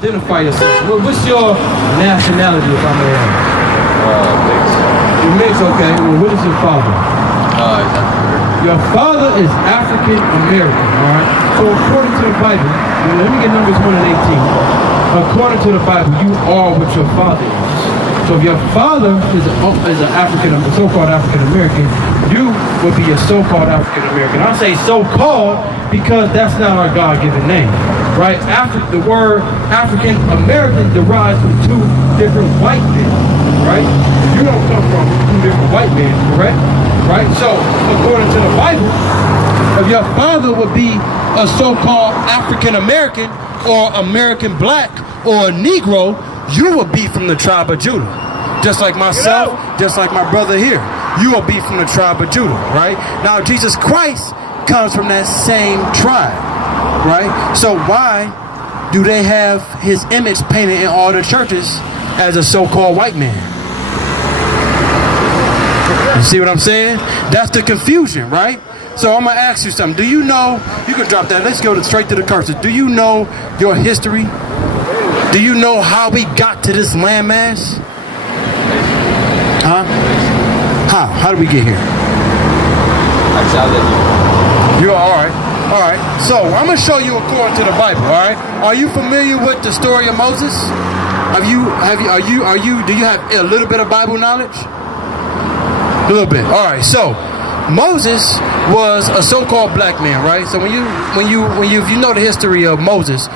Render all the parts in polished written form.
identify yourself. What's your nationality, if I may ask? Mixed. You're mixed, okay. Well, what is your father? He's African. Your father is African American, all right? So according to the Bible, let me get Numbers 1 and 18. According to the Bible, you are what your father is. So if your father is an African, so-called African American, you would be a so-called African American. I say so-called because that's not our God-given name, right? The word African American derives from two different white men, right? You don't come from two different white men, correct? Right? So according to the Bible, if your father would be a so-called African American or American black or a Negro, you will be from the tribe of Judah. Just like myself, just like my brother here. You will be from the tribe of Judah, right? Now, Jesus Christ comes from that same tribe, right? So why do they have his image painted in all the churches as a so-called white man? You see what I'm saying? That's the confusion, right? So I'm going to ask you something. Do you know, you can drop that, let's go straight to the curses. Do you know your history? Do you know how we got to this landmass? Huh? How did we get here? Actually, I'll let you. You're all right. All right. So I'm gonna show you according to the Bible. All right. Are you familiar with the story of Moses? Do you have a little bit of Bible knowledge? A little bit. All right. So Moses was a so-called black man, right? So if you know the history of Moses,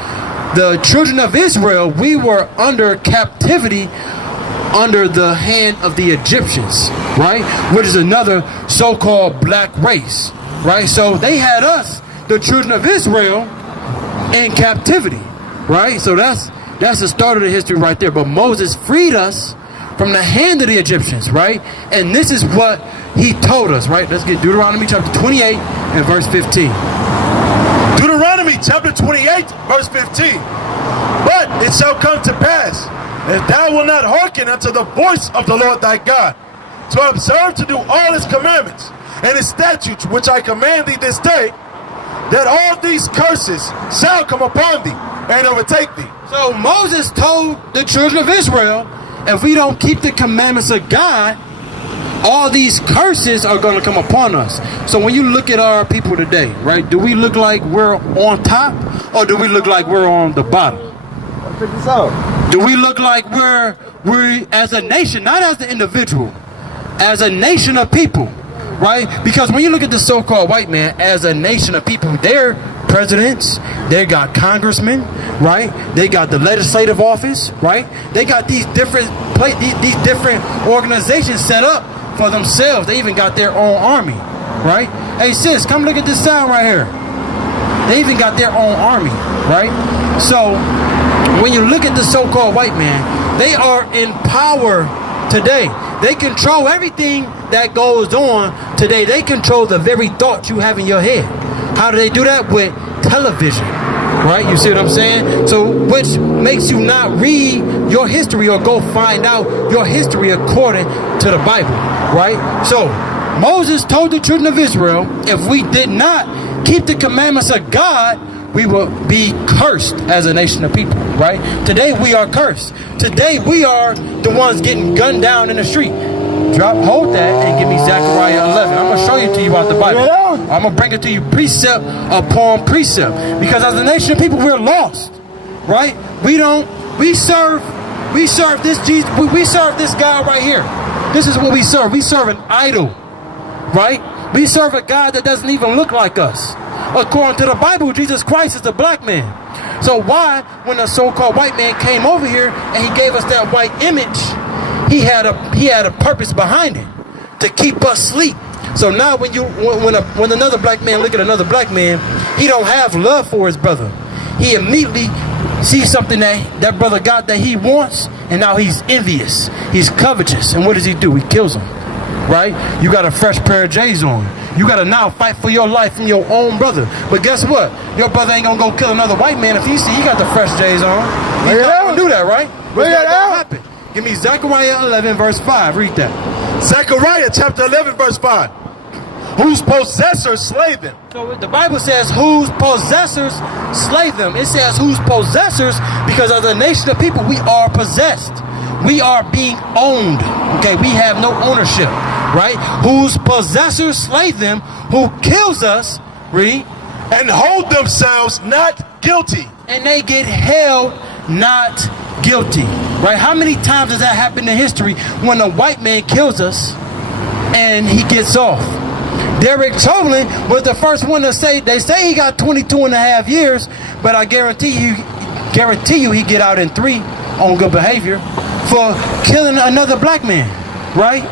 the children of Israel, we were under captivity under the hand of the Egyptians, right? Which is another so-called black race, right? So they had us, the children of Israel, in captivity, right? So that's the start of the history right there. But Moses freed us from the hand of the Egyptians, right? And this is what he told us, right? Let's get Deuteronomy chapter 28 and verse 15. Deuteronomy chapter 28, verse 15. But it shall come to pass, if thou wilt not hearken unto the voice of the Lord thy God, to observe to do all his commandments and his statutes which I command thee this day, that all these curses shall come upon thee and overtake thee. So Moses told the children of Israel, if we don't keep the commandments of God, all these curses are going to come upon us. So when you look at our people today, right, do we look like we're on top or do we look like we're on the bottom? Check this out. Do we look like we're as a nation, not as an individual, as a nation of people, right? Because when you look at the so-called white man as a nation of people, they're presidents, they got congressmen, right? They got the legislative office, right? They got these different organizations set up for themselves. They even got their own army, right? Hey sis, come look at this sound right here. They even got their own army, right? So when you look at the so-called white man, they are in power today. They control everything that goes on today. They control the very thoughts you have in your head. How do they do that? With television, right? You see what I'm saying? So which makes you not read your history or go find out your history according to the Bible, right? So Moses told the children of Israel, if we did not keep the commandments of God, we will be cursed as a nation of people, right? Today we are cursed. Today we are the ones getting gunned down in the street. Hold that and give me Zechariah 11. I'm going to show you to you out the Bible. I'm going to bring it to you precept upon precept. Because as a nation of people, we're lost, right? We serve this Jesus. We serve this God right here. This is what we serve. We serve an idol, right? We serve a God that doesn't even look like us. According to the Bible, Jesus Christ is a black man. So why, when a so-called white man came over here and he gave us that white image, he had a purpose behind it to keep us asleep. So now when another black man look at another black man, he don't have love for his brother. He immediately sees something that brother got that he wants, and now he's envious. He's covetous. And what does he do? He kills him. Right? You got a fresh pair of J's on. You got to now fight for your life from your own brother. But guess what? Your brother ain't going to go kill another white man if he see he got the fresh J's on. He's not going to do that, right? Bring it out. Happen. Give me Zechariah 11 verse 5. Read that. Zechariah chapter 11 verse 5. whose possessors slay them. So the Bible says whose possessors slay them. It says whose possessors, because as a nation of people, we are possessed. We are being owned. Okay, we have no ownership, right? Whose possessors slay them, who kills us, read, and hold themselves not guilty. and they get held not guilty, right? How many times has that happened in history when a white man kills us and he gets off? Derek Tolan was the first one to say, they say he got 22 and a half years, but I guarantee you he get out in 3 on good behavior for killing another black man, right?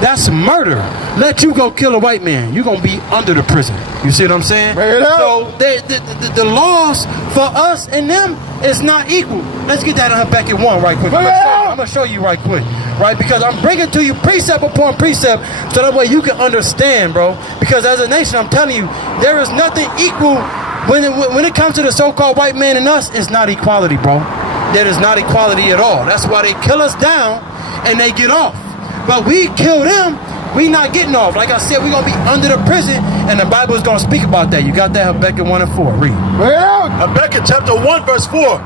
That's murder. Let you go kill a white man, you're going to be under the prison. You see what I'm saying? So the laws for us and them is not equal. Let's get that in Habakkuk 1 right quick. I'm going to show you right quick, right? Because I'm bringing to you precept upon precept so that way you can understand, bro. Because as a nation, I'm telling you, there is nothing equal when it comes to the so-called white man and us. It's not equality, bro. There is not equality at all. That's why they kill us down and they get off. But we kill them, we not getting off. Like I said, we're going to be under the prison, and the Bible is going to speak about that. You got that? Habakkuk 1 and 4. Read. Habakkuk chapter 1 verse 4.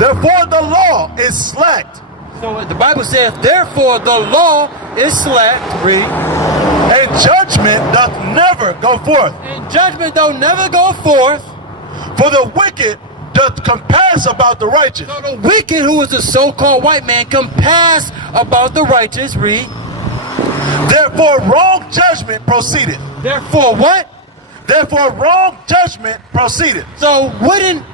Therefore the law is slacked. So the Bible says, therefore the law is slacked. Read. And judgment doth never go forth. And judgment don't never go forth. For the wicked doth compass about the righteous. So the wicked, who is the so-called white man, compass about the righteous. Read. Therefore wrong judgment proceedeth. Therefore what? Therefore wrong judgment proceedeth. So wouldn't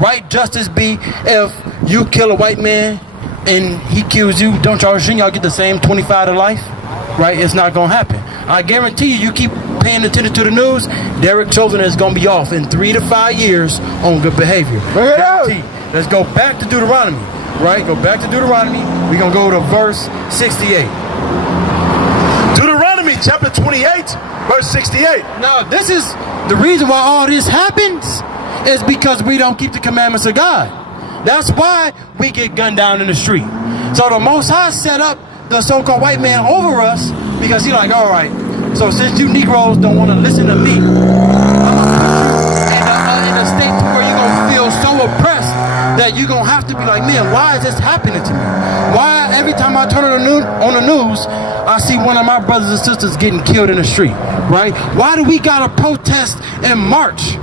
right justice be if you kill a white man and he kills you? Shouldn't y'all get the same 25 to life? Right? It's not gonna happen. I guarantee you keep paying attention to the news, Derek Chauvin is gonna be off in 3 to 5 years on good behavior. Let's go back to Deuteronomy. Right? Go back to Deuteronomy. We're gonna go to verse 68. Deuteronomy chapter 28 verse 68. Now this is the reason why all this happens, is because we don't keep the commandments of God. That's why we get gunned down in the street. So the Most High set up the so-called white man over us because he's like, all right, so since you Negroes don't want to listen to me, I'm gonna put you in a state where you're gonna feel so oppressed that you're gonna have to be like, man, why is this happening to me? Why every time I turn on the news, I see one of my brothers and sisters getting killed in the street, right? Why do we gotta protest and march?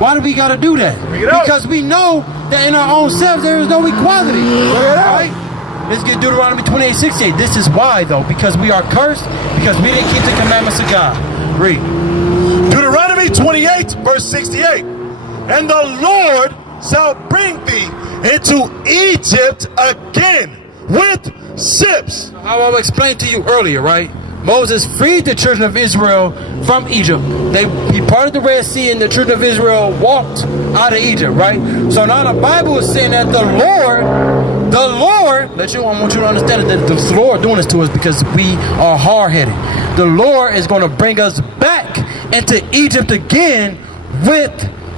Why do we gotta do that? Because we know that in our own selves there is no equality, right? Let's get Deuteronomy 28:68. This is why, though, because we are cursed, because we didn't keep the commandments of God. Read. Deuteronomy 28 verse 68. And the Lord shall bring thee into Egypt again with ships. How I explained to you earlier, right? Moses freed the children of Israel from Egypt. He parted the Red Sea and the children of Israel walked out of Egypt, right? So now the Bible is saying that the Lord, I want you to understand that the Lord doing this to us because we are hard-headed. The Lord is going to bring us back into Egypt again with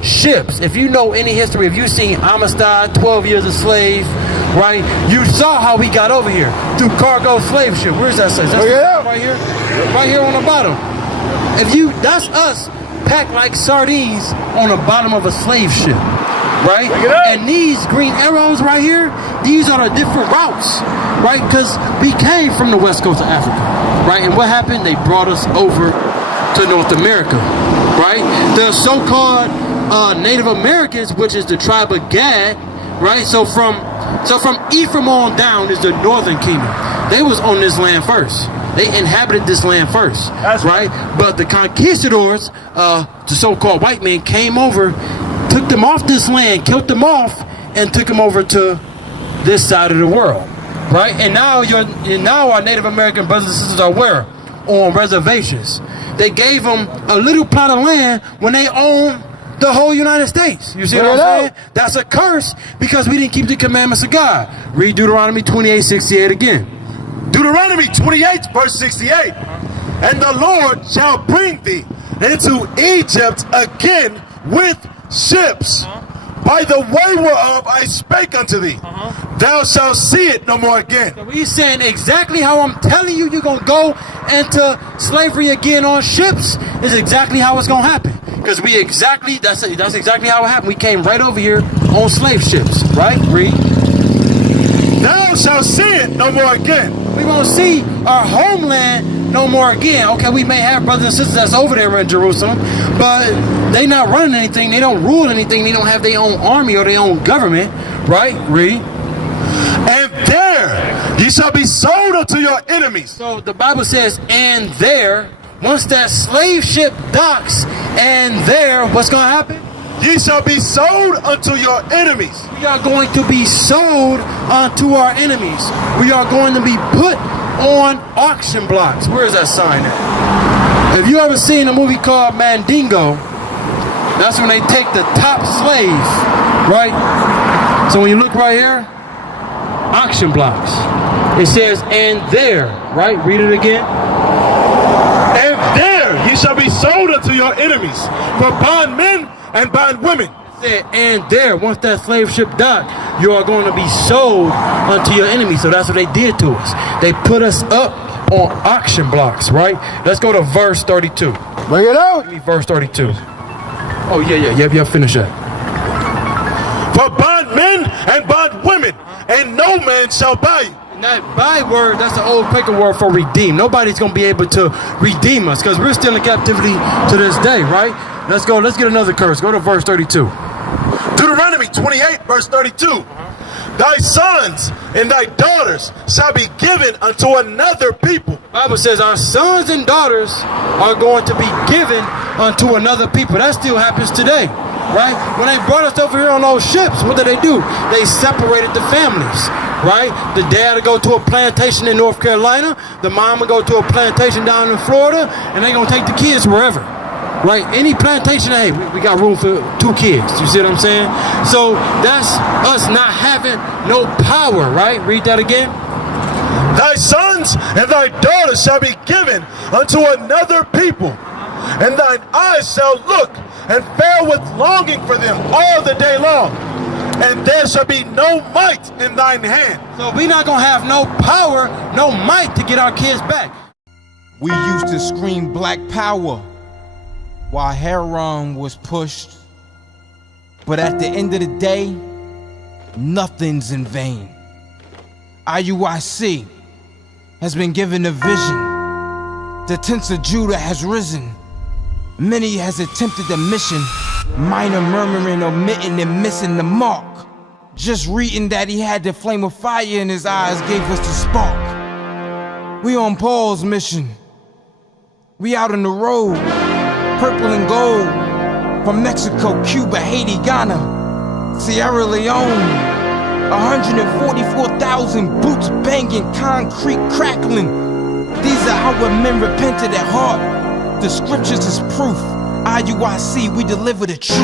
ships. If you know any history, if you've seen Amistad, 12 Years a Slave, right? You saw how we got over here through cargo slave ship. Where's that slave? Right here? Right here on the bottom. That's us packed like sardines on the bottom of a slave ship, right? And these green arrows right here, these are the different routes, right? Because we came from the west coast of Africa, right? And what happened? They brought us over to North America, right? The so-called Native Americans, which is the tribe of Gad, right? So from Ephraim on down is the northern kingdom. They was on this land first. They inhabited this land first, right? But the conquistadors, the so-called white men, came over, took them off this land, killed them off, and took them over to this side of the world, right? And now our Native American brothers and sisters are where? On reservations. They gave them a little plot of land when they owned the whole United States. You see what I'm saying? That's a curse because we didn't keep the commandments of God. Read Deuteronomy 28:68 again. Deuteronomy 28 verse 68. And the Lord shall bring thee into Egypt again with ships, by the way whereof I spake unto thee. Thou shalt see it no more again. So he's saying exactly how I'm telling you you're going to go into slavery again on ships is exactly how it's going to happen. Because that's exactly how it happened. We came right over here on slave ships, right? Read. Thou shalt see it no more again. We won't see our homeland no more again. Okay, we may have brothers and sisters that's over there in Jerusalem, but they not running anything. They don't rule anything. They don't have their own army or their own government, right? Read. And there ye shall be sold unto your enemies. So the Bible says, and there, once that slave ship docks, and there, what's going to happen? Ye shall be sold unto your enemies. We are going to be sold unto our enemies. We are going to be put on auction blocks. Where is that sign at? If you ever seen a movie called Mandingo, that's when they take the top slave, right? So when you look right here, auction blocks. It says, and there, right? Read it again. And there ye shall be sold unto your enemies, for bondmen and bondwomen. And there, once that slave ship docked, you are going to be sold unto your enemies. So that's what they did to us. They put us up on auction blocks, right? Let's go to verse 32. Bring it out. Give me verse 32. Oh, yeah, finish that. For bondmen and bondwomen, and no man shall buy you. And that buy word, that's the old Quaker word for redeem. Nobody's going to be able to redeem us because we're still in captivity to this day, right? Let's go. Let's get another curse. Go to verse 32. Deuteronomy 28, verse 32. Thy sons and thy daughters shall be given unto another people. The Bible says our sons and daughters are going to be given unto another people. That still happens today, right? When they brought us over here on those ships, what did? They separated the families, right? The dad would go to a plantation in North Carolina. The mom would go to a plantation down in Florida, and they're going to take the kids wherever. Right, any plantation, hey, we got room for 2 kids. You see what I'm saying? So that's us not having no power, right? Read that again. Thy sons and thy daughters shall be given unto another people, and thine eyes shall look and fare with longing for them all the day long, and there shall be no might in thine hand. So we're not gonna have no power, no might to get our kids back. We used to scream black power while Heron was pushed. But at the end of the day, nothing's in vain. IUIC has been given a vision. The tents of Judah has risen. Many has attempted the mission, minor murmuring, omitting, and missing the mark. Just reading that he had the flame of fire in his eyes gave us the spark. We on Paul's mission. We out on the road. Purple and gold, from Mexico, Cuba, Haiti, Ghana, Sierra Leone. 144,000 boots banging, concrete crackling. These are our men repented at heart. The scriptures is proof. IUIC, we deliver the truth.